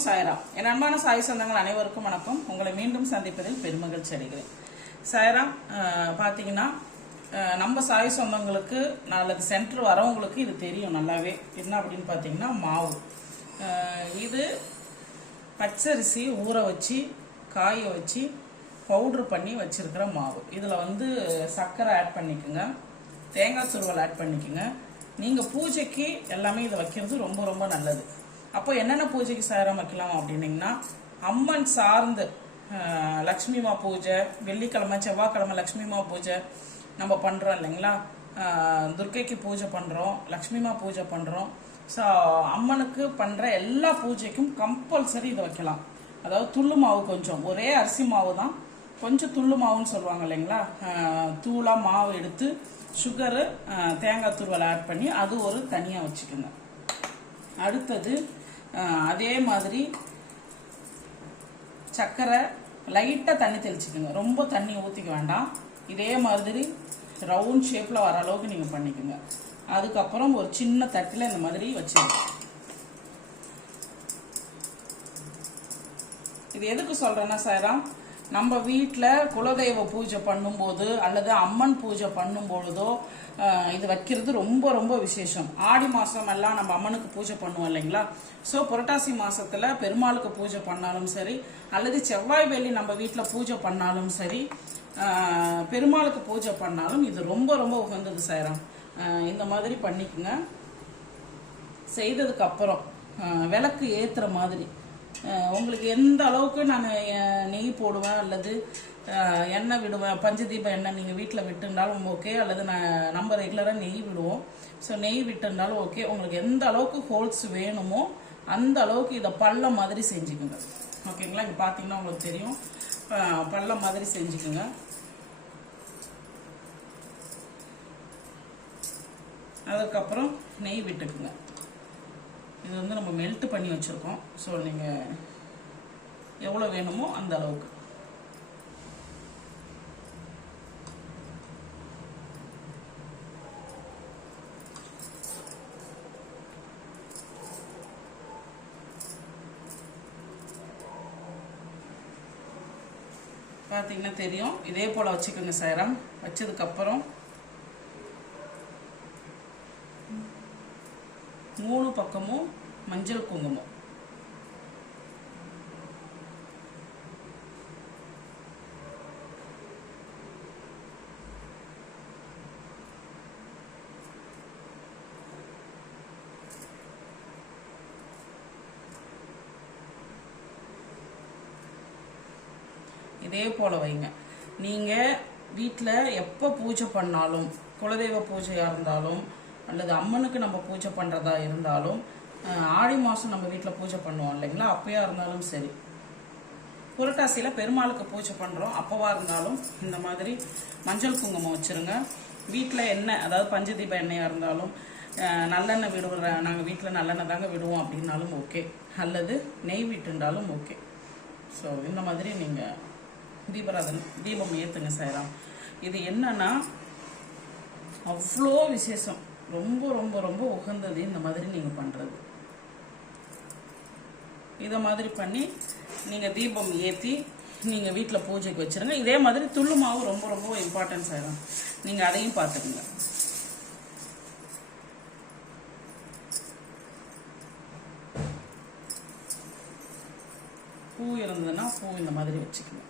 ஓம் சாய்ராம் என் அன்பான சாய் சொந்தங்கள் அனைவருக்கும் வணக்கம். உங்களை மீண்டும் சந்திப்பதில் பெருமகிழ்ச்சி அடைகிறேன். சாய்ராம் பார்த்தீங்கன்னா நம்ம சாய் சொந்தங்களுக்கு நாளைக்கு சென்டர் வரவங்களுக்கு இது தெரியும் நல்லாவே. என்ன அப்படின்னு பார்த்தீங்கன்னா மாவு. இது பச்சரிசி ஊற வச்சு காய வச்சு பவுட்ரு பண்ணி வச்சிருக்கிற மாவு. இதில் வந்து சர்க்கரை ஆட் பண்ணிக்கோங்க. தேங்காய் சுருவல் ஆட் பண்ணிக்கோங்க. நீங்கள் பூஜைக்கு எல்லாமே இதை வைக்கிறது ரொம்ப ரொம்ப நல்லது. அப்போ என்னென்ன பூஜைக்கு சேரம் வைக்கலாம் அப்படின்னிங்கன்னா அம்மன் சார்ந்து லக்ஷ்மிமா பூஜை வெள்ளிக்கிழமை செவ்வாய்க்கிழமை லக்ஷ்மிமா பூஜை நம்ம பண்ணுறோம் இல்லைங்களா? துர்க்கைக்கு பூஜை பண்ணுறோம் லக்ஷ்மிமா பூஜை பண்ணுறோம் ஸோ அம்மனுக்கு பண்ணுற எல்லா பூஜைக்கும் கம்பல்சரி இதை வைக்கலாம். அதாவது துள்ளு மாவு கொஞ்சம் ஒரே அரிசி மாவு தான். கொஞ்சம் துள்ளு மாவுன்னு சொல்லுவாங்க இல்லைங்களா? தூளாக மாவு எடுத்து சுகரு தேங்காய் துருவல் ஆட் பண்ணி அது ஒரு தனியாக வச்சுக்கோங்க. அடுத்தது அதே மாதிரி சர்க்கரை லைட்டாக தண்ணி தெளிச்சுக்கோங்க. ரொம்ப தண்ணி ஊற்றிக்க வேண்டாம். இதே மாதிரி ரவுண்ட் ஷேப்பில் வர அளவுக்கு நீங்கள் பண்ணிக்கோங்க. அதுக்கப்புறம் ஒரு சின்ன தட்டில் இந்த மாதிரி வச்சுருங்க. இது எதுக்கு சொல்கிறேன்னா சாரம் நம்ம வீட்டில் குலதெய்வ பூஜை பண்ணும்போது அல்லது அம்மன் பூஜை பண்ணும்பொழுதோ இது வைக்கிறது ரொம்ப ரொம்ப விசேஷம். ஆடி மாதம் எல்லாம் நம்ம அம்மனுக்கு பூஜை பண்ணுவோம் இல்லைங்களா? ஸோ புரட்டாசி மாதத்தில் பெருமாளுக்கு பூஜை பண்ணாலும் சரி அல்லது செவ்வாய் வெள்ளி நம்ம வீட்டில் பூஜை பண்ணாலும் சரி பெருமாளுக்கு பூஜை பண்ணாலும் இது ரொம்ப ரொம்ப உகந்தது சேரம் இந்த மாதிரி பண்ணிக்கோங்க. செய்ததுக்கு அப்புறம் விளக்கு ஏற்றுற மாதிரி. உங்களுக்கு எந்த அளவுக்கு நான் நெய் போடுவேன் அல்லது எண்ணெய் விடுவேன் பஞ்சதீப எண்ணெய் நீங்கள் வீட்டில் விட்டுருந்தாலும் ஓகே அல்லது நான் நம்ம ரெகுலராக நெய் விடுவோம். ஸோ நெய் விட்டுருந்தாலும் ஓகே உங்களுக்கு எந்த அளவுக்கு ஹோல்ஸ் வேணுமோ அந்த அளவுக்கு இதை பள்ளம் மாதிரி செஞ்சுக்குங்க. ஓகேங்களா இங்கே பார்த்தீங்கன்னா உங்களுக்கு தெரியும். பள்ளம் மாதிரி செஞ்சுக்குங்க. அதுக்கப்புறம் நெய் விட்டுக்குங்க. இது வந்து நம்ம மெல்ட் பண்ணி வச்சுருக்கோம். ஸோ நீங்கள் எவ்வளோ வேணுமோ அந்த அளவுக்கு. பார்த்தீங்கன்னா தெரியும். இதே போல் வச்சுக்கோங்க சேரம். வச்சதுக்கப்புறம் மூணு பக்கமும் மஞ்சள் குங்குமம். இதே போல வைங்க. நீங்க வீட்டில் எப்போ பூஜை பண்ணாலும் குலதெய்வ பூஜையா இருந்தாலும் அல்லது அம்மனுக்கு நம்ம பூஜை பண்றதா இருந்தாலும் ஆடி மாதம் நம்ம வீட்டில் பூஜை பண்ணுவோம் இல்லைங்களா? அப்பயா இருந்தாலும் சரி. புரட்டாசியில் பெருமாளுக்கு பூஜை பண்ணுறோம் அப்போவா இருந்தாலும் இந்த மாதிரி மஞ்சள் குங்குமம் வச்சுருங்க. வீட்டில் எண்ணெய் அதாவது பஞ்சதீப எண்ணெயாக இருந்தாலும் நல்லெண்ணெய் விடுற நாங்கள் வீட்டில் நல்லெண்ணெய் தாங்க விடுவோம் அப்படின்னாலும் ஓகே. அல்லது நெய் விட்டுண்டாலும் ஓகே. ஸோ இந்த மாதிரி நீங்கள் தீபராதன் தீபம் ஏற்றுங்க சாய்ராம். இது என்னன்னா அவ்வளோ விசேஷம். ரொம்ப ரொம்ப ரொம்ப உகந்தது இந்த மாதிரி நீங்கள் பண்ணுறது இதை மாதிரி பண்ணி நீங்கள் தீபம் ஏற்றி நீங்கள் வீட்டில் பூஜைக்கு வச்சிருங்க. இதே மாதிரி துள்ளு மாவு ரொம்ப ரொம்ப இம்பார்ட்டன்ஸ் ஆகிடும் நீங்கள் அதையும் பார்த்துக்குங்க பூ இருந்ததுன்னா பூ இந்த மாதிரி வச்சுக்கணும்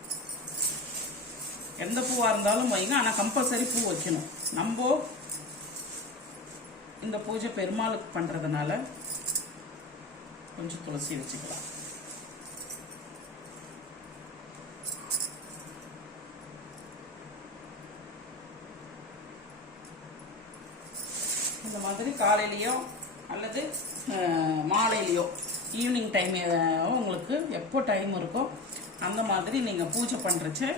எந்த பூவாக இருந்தாலும் வைங்க. ஆனால் கம்பல்சரி பூ வைக்கணும். நம்ம இந்த பூஜை பெருமாளுக்கு பண்ணுறதுனால கொஞ்சம் துளசி வச்சுக்கலாம். இந்த மாதிரி காலையிலையோ அல்லது மாலையிலையோ ஈவினிங் டைம் உங்களுக்கு எப்போ டைம் இருக்கோ அந்த மாதிரி நீங்கள் பூஜை பண்ணுறச்சு